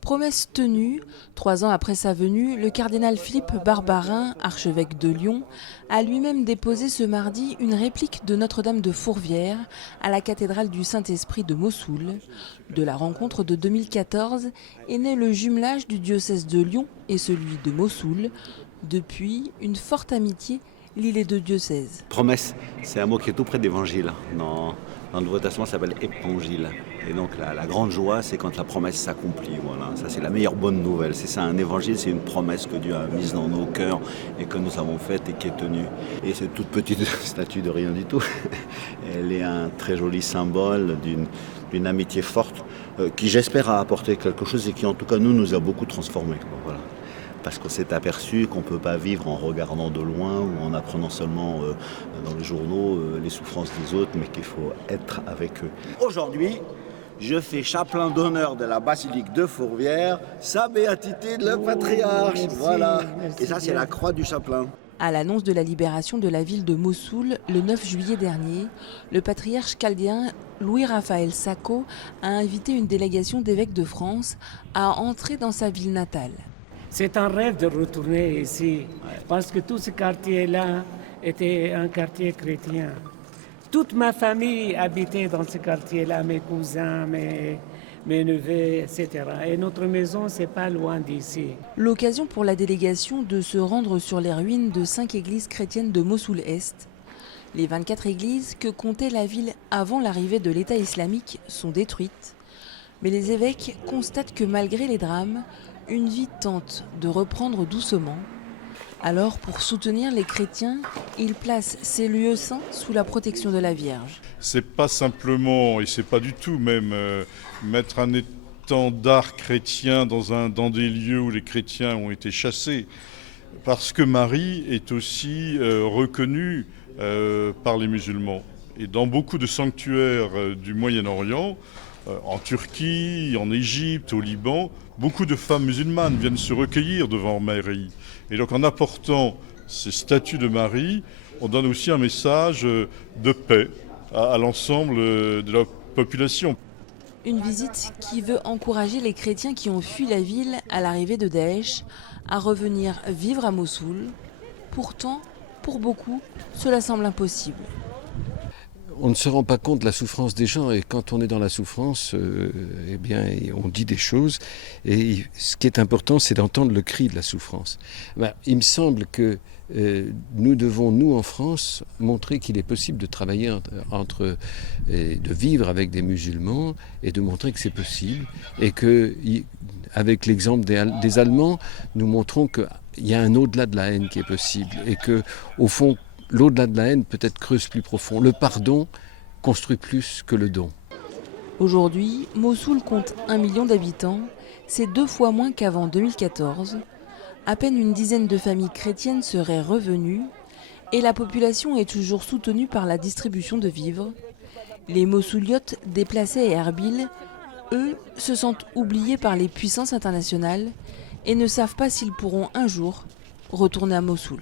Promesse tenue, 3 ans après sa venue, le cardinal Philippe Barbarin, archevêque de Lyon, a lui-même déposé ce mardi une réplique de Notre-Dame de Fourvière à la cathédrale du Saint-Esprit de Mossoul. De la rencontre de 2014 est né le jumelage du diocèse de Lyon et celui de Mossoul. Depuis, une forte amitié lie les deux diocèses. Promesse, c'est un mot qui est tout près d'évangile. Dans le Nouveau Testament, ça s'appelle évangile. Et donc la grande joie, c'est quand la promesse s'accomplit. Voilà. Ça, c'est la meilleure bonne nouvelle. C'est ça, un évangile, c'est une promesse que Dieu a mise dans nos cœurs et que nous avons faite et qui est tenue. Et cette toute petite statue de rien du tout, elle est un très joli symbole d'une amitié forte qui, j'espère, a apporté quelque chose et qui, en tout cas, nous a beaucoup transformés. Voilà. Parce qu'on s'est aperçu qu'on ne peut pas vivre en regardant de loin ou en apprenant seulement dans les journaux les souffrances des autres, mais qu'il faut être avec eux. Aujourd'hui, je fais chapelain d'honneur de la basilique de Fourvière, sa béatitude le patriarche. Merci, voilà. merci Et ça, c'est la croix du chapelain. À l'annonce de la libération de la ville de Mossoul le 9 juillet dernier, le patriarche chaldéen Louis-Raphaël Sacco a invité une délégation d'évêques de France à entrer dans sa ville natale. C'est un rêve de retourner ici, parce que tout ce quartier-là était un quartier chrétien. Toute ma famille habitait dans ce quartier-là, mes cousins, mes neveux, etc. Et notre maison, c'est pas loin d'ici. L'occasion pour la délégation de se rendre sur les ruines de 5 églises chrétiennes de Mossoul-Est. Les 24 églises que comptait la ville avant l'arrivée de l'État islamique sont détruites. Mais les évêques constatent que malgré les drames, une vie tente de reprendre doucement. Alors, pour soutenir les chrétiens, ils placent ces lieux saints sous la protection de la Vierge. C'est pas simplement, et c'est pas du tout même, mettre un étendard chrétien dans des lieux où les chrétiens ont été chassés. Parce que Marie est aussi reconnue par les musulmans. Et dans beaucoup de sanctuaires du Moyen-Orient, en Turquie, en Égypte, au Liban, beaucoup de femmes musulmanes viennent se recueillir devant Marie. Et donc en apportant ces statues de Marie, on donne aussi un message de paix à l'ensemble de la population. Une visite qui veut encourager les chrétiens qui ont fui la ville à l'arrivée de Daesh à revenir vivre à Mossoul. Pourtant, pour beaucoup, cela semble impossible. On ne se rend pas compte de la souffrance des gens et quand on est dans la souffrance, eh bien, on dit des choses et ce qui est important, c'est d'entendre le cri de la souffrance. Il me semble que nous devons, nous en France, montrer qu'il est possible de travailler de vivre avec des musulmans et de montrer que c'est possible et que, avec l'exemple des Allemands, nous montrons qu'il y a un au-delà de la haine qui est possible et que, au fond, l'au-delà de la haine peut-être creuse plus profond. Le pardon construit plus que le don. Aujourd'hui, Mossoul compte 1 million d'habitants. C'est 2 fois moins qu'avant 2014. À peine une dizaine de familles chrétiennes seraient revenues et la population est toujours soutenue par la distribution de vivres. Les Mossouliotes déplacés à Erbil, eux, se sentent oubliés par les puissances internationales et ne savent pas s'ils pourront un jour retourner à Mossoul.